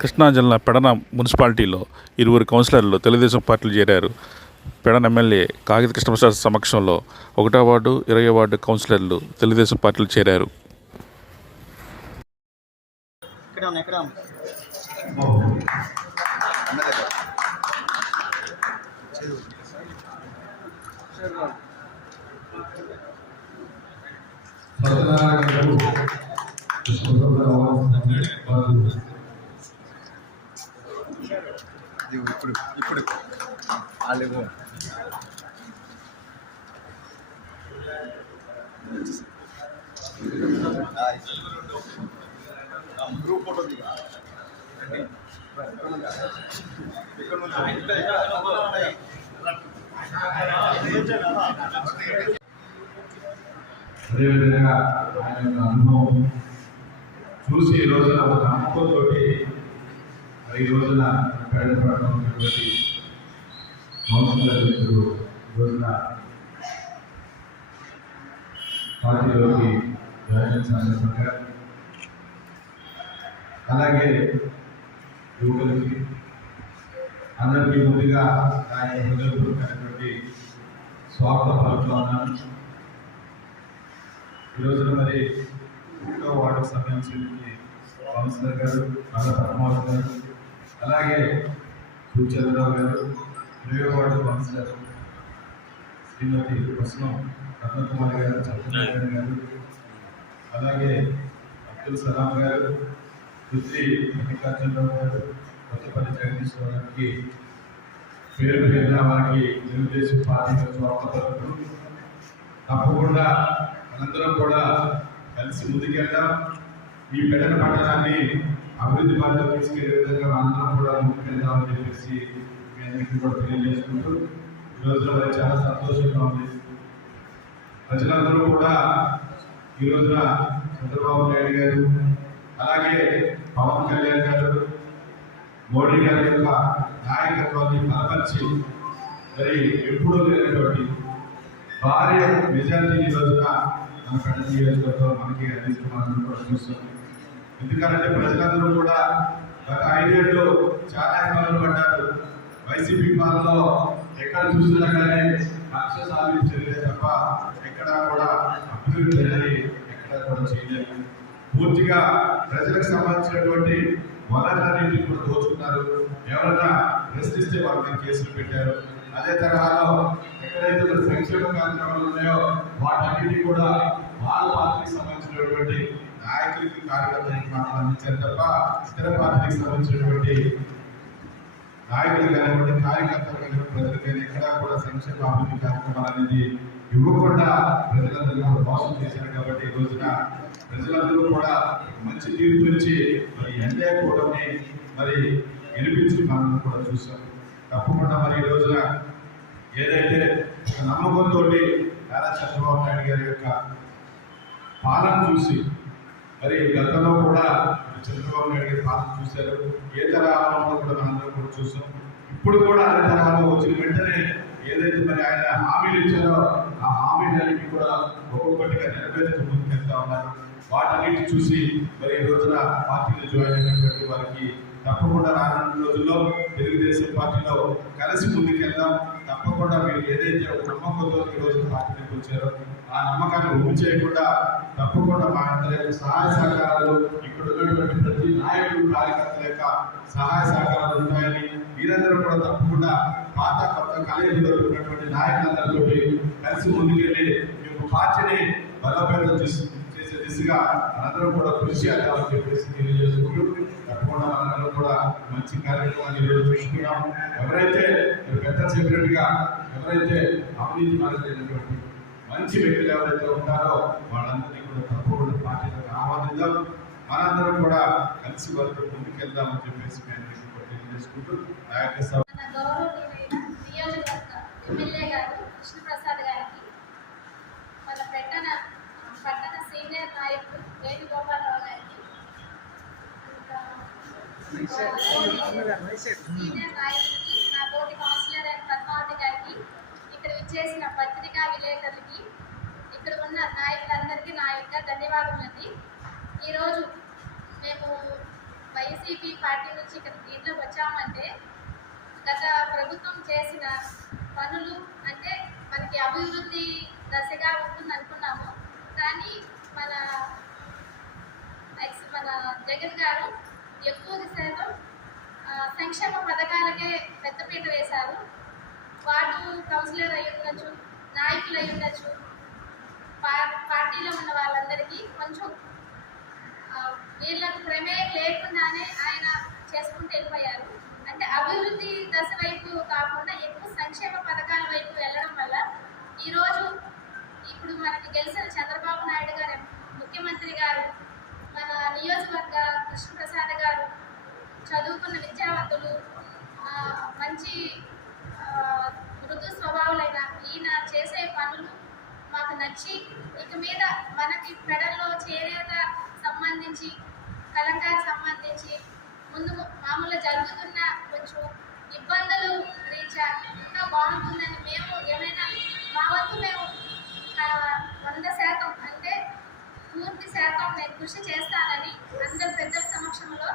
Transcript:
కృష్ణా జిల్లా పెడన మున్సిపాలిటీలో ఇరువురు కౌన్సిలర్లు తెలుగుదేశం పార్టీలు చేరారు. పెడన ఎమ్మెల్యే కాగిత కృష్ణప్రసాద్ సమక్షంలో ఒకటో వార్డు ఇరవై వార్డు కౌన్సిలర్లు తెలుగుదేశం పార్టీలు చేరారు. ఎక్కడ ఇప్పుడు ఇప్పుడు వాళ్ళు గ్రూప్ ఫోటో అదేవిధంగా ఆయన యొక్క అనుభవం చూసి ఈ రోజున ఒక నమ్మకంతో ఈ రోజున పేదపడినటువంటి కౌన్సిలర్ మిత్రులు రోజున పార్టీలోకి జాయిన్ సందర్భంగా అలాగే యువకులకి అందరికీ ముందుగా నా హృదయపూర్వకమైనటువంటి స్వాగతం పలుకుతా ఉన్నాను ఈ రోజున మరి ఒకటో సమయం సంబంధించినటువంటి కౌన్సిలర్ గారు నల్ల పద్మావతి గారు అలాగే సూచంద్రరావు గారు ఇరవై కౌన్సిలర్ శ్రీమతి కృష్ణం రత్నకుమార్ గారు చంద్రబాబు గారు అలాగే అబ్దుల్ సలాం గారు పృథ్వీ మల్లికార్జునరావు గారు కొత్తపల్లి జగదీశ్వర గారికి పేరు పేరున వారికి తెలుగుదేశం పార్టీ స్వాగతం తప్పకుండా అందరం కూడా కలిసి ముందుకెళ్దాం. ఈ పెడన పట్టణాన్ని అభివృద్ధి బాటలో తీసుకెళ్ళే విధంగా అందరం కూడా ముందుకెళ్దామని చెప్పేసి మీ అందరికీ కూడా తెలియజేసుకుంటూ ఈ రోజున చాలా సంతోషంగా ఉంది. ప్రజలందరూ కూడా ఈ రోజున చంద్రబాబు నాయుడు గారు అలాగే పవన్ కళ్యాణ్ గారు మోడీ గారి యొక్క నాయకత్వాన్ని బలపరిచి మరి ఎప్పుడూ లేనటువంటి భారీ మెజార్టీ ఈ రోజున మన పెద్ద నియోజకవర్గంలో మనకి అందిస్తున్నామని కూడా చూస్తున్నాం ఎందుకంటే ప్రజలందరూ కూడా గత ఐదేళ్ళు చాలా ఇబ్బందులు పడ్డారు. వైసీపీ పాలనలో ఎక్కడ చూసినా కానీ లక్ష్య సాధించలే తప్ప ఎక్కడా కూడా అభివృద్ధి అనేది ఎక్కడా కూడా చేయలేదు. పూర్తిగా ప్రజలకు సంబంధించినటువంటి వనరులన్నింటినీ కూడా దోచుకున్నారు. ఎవరైనా ప్రశ్నిస్తే వాళ్ళ మీద కేసులు పెట్టారు. అదే తరహాలో ఎక్కడైతే సంక్షేమ కార్యక్రమాలు ఉన్నాయో వాటన్నిటి కూడా వాళ్ళ పార్టీకి సంబంధించినటువంటి నాయకులకి కార్యకర్తలకి మనం అందించారు తప్ప ఇతర పార్టీకి సంబంధించినటువంటి నాయకులు కానివ్వండి కార్యకర్తలు కానివ్వండి ప్రజలు కానీ ఎక్కడా కూడా సంక్షేమ అభివృద్ధి కార్యక్రమాలు అనేది ఇవ్వకుండా ప్రజలందరూ కూడా మోసం చేశారు కాబట్టి ఈ రోజున ప్రజలందరూ కూడా మంచి తీర్పు ఇచ్చి మరి ఎన్డీఏ కూటమిని మరి గెలిపించి మనం కూడా చూసాం తప్పకుండా మరి ఈ రోజున ఏదైతే ఒక నమ్మకంతో నారా చంద్రబాబు నాయుడు గారి యొక్క పాలన చూసి మరి గతంలో కూడా చంద్రబాబు నాయుడు గారి చూశారు. ఏ తరహాలో కూడా మనందరం కూడా చూసాం ఇప్పుడు కూడా అదే తరహాలో వచ్చిన వెంటనే ఏదైతే మరి ఆయన హామీలు ఇచ్చారో ఆ హామీలన్నింటినీ కూడా ఒక్కొక్కటిగా నెరవేర్చుతూ ముందుకెళ్తా ఉన్నారు. వాటన్నిటి చూసి మరి ఈ రోజున పార్టీలో జాయిన్ అయినటువంటి వారికి తప్పకుండా రానున్న రోజుల్లో తెలుగుదేశం పార్టీలో కలిసి ముందుకెళ్దాం. తప్పకుండా మీరు ఏదైతే ఒక నమ్మకంతో ఈ రోజు పార్టీలోకి వచ్చారో ఆ నమ్మకాన్ని ఉమ్మి చేయకుండా తప్పకుండా మా అందరి యొక్క సహాయ సహకారాలు ఇక్కడ ఉన్నటువంటి ప్రతి నాయకుడు కార్యకర్తల యొక్క సహాయ సహకారాలు ఉంటాయని మీరందరూ కూడా తప్పకుండా పాత కొత్త కాలేజీలో ఉన్నటువంటి నాయకులందరితో కలిసి ముందుకెళ్ళి మేము పార్టీని బలోపేతం చేస్తుంది దిశగా అందరం కూడా కృషి చేద్దామని చెప్పేసి తెలియజేసుకుంటూ తప్పకుండా మనందరం కూడా మంచి కార్యక్రమాన్ని ఈరోజు చూసుకున్నాం. ఎవరైతే మీరు పెద్ద చెప్పినట్టుగా ఎవరైతే అవినీతి మనకైనటువంటి మంచి వ్యక్తులు ఎవరైతే ఉంటారో వాళ్ళందరినీ కూడా తప్పకుండా పార్టీలకు ఆహ్వానిద్దాం. మనందరం కూడా కలిసి వారితో ముందుకెళ్దామని చెప్పేసి మేము తెలియజేసుకుంటూ నా యొక్క సభ మన గౌరవనీయులైన నియోజకవర్గ ఎమ్మెల్యే గారు కృష్ణప్రసాద్ గారికి మన పట్టణ పట్టణ సీనియర్ నాయకుడు వేణుగోపాలరావు గారికి సీనియర్ నాయకుడికి నా తోటి కౌన్సిలర్ అయిన పద్మావతి గారికి ఇక్కడ విచ్చేసిన పత్రికా విలేకరులకి ఇక్కడ ఉన్న నాయకులందరికీ నా యొక్క ధన్యవాదములండి ఈరోజు మేము వైసీపీ పార్టీ నుంచి ఇక్కడ దీంట్లోకి వచ్చామంటే గత ప్రభుత్వం చేసిన పనులు అంటే మనకి అభివృద్ధి దశగా ఉంటుంది అనుకున్నాము కానీ మన నెక్స్ట్ మన జగన్ గారు ఎక్కువ శాతం సంక్షేమ పథకాలకే పెద్దపీట వేశారు. వార్డు కౌన్సిలర్ అయి ఉండొచ్చు నాయకులు అయి ఉండొచ్చు. పా- పార్టీలో ఉన్న వాళ్ళందరికీ కొంచెం వీళ్ళకు ప్రమేయం లేకుండానే ఆయన చేసుకుంటూ వెళ్ళిపోయారు. అంటే అభివృద్ధి దశ వైపు కాకుండా ఎక్కువ సంక్షేమ పథకాల వైపు వెళ్ళడం వల్ల ఈరోజు ఇప్పుడు మనకి గెలిచిన చంద్రబాబు నాయుడు గారు వచ్చి ఇక మీద మనకి మెడల్లో చేరేత సంబంధించి కలంకాలు సంబంధించి ముందు మామూలుగా జరుగుతున్న కొంచెం ఇబ్బందులు రీచా ఇంకా బాగుంటుందని మేము ఏమైనా మా వరకు మేము వంద శాతం అంటే పూర్తి శాతం నేను కృషి చేస్తానని అందరు పెద్దల సమక్షంలో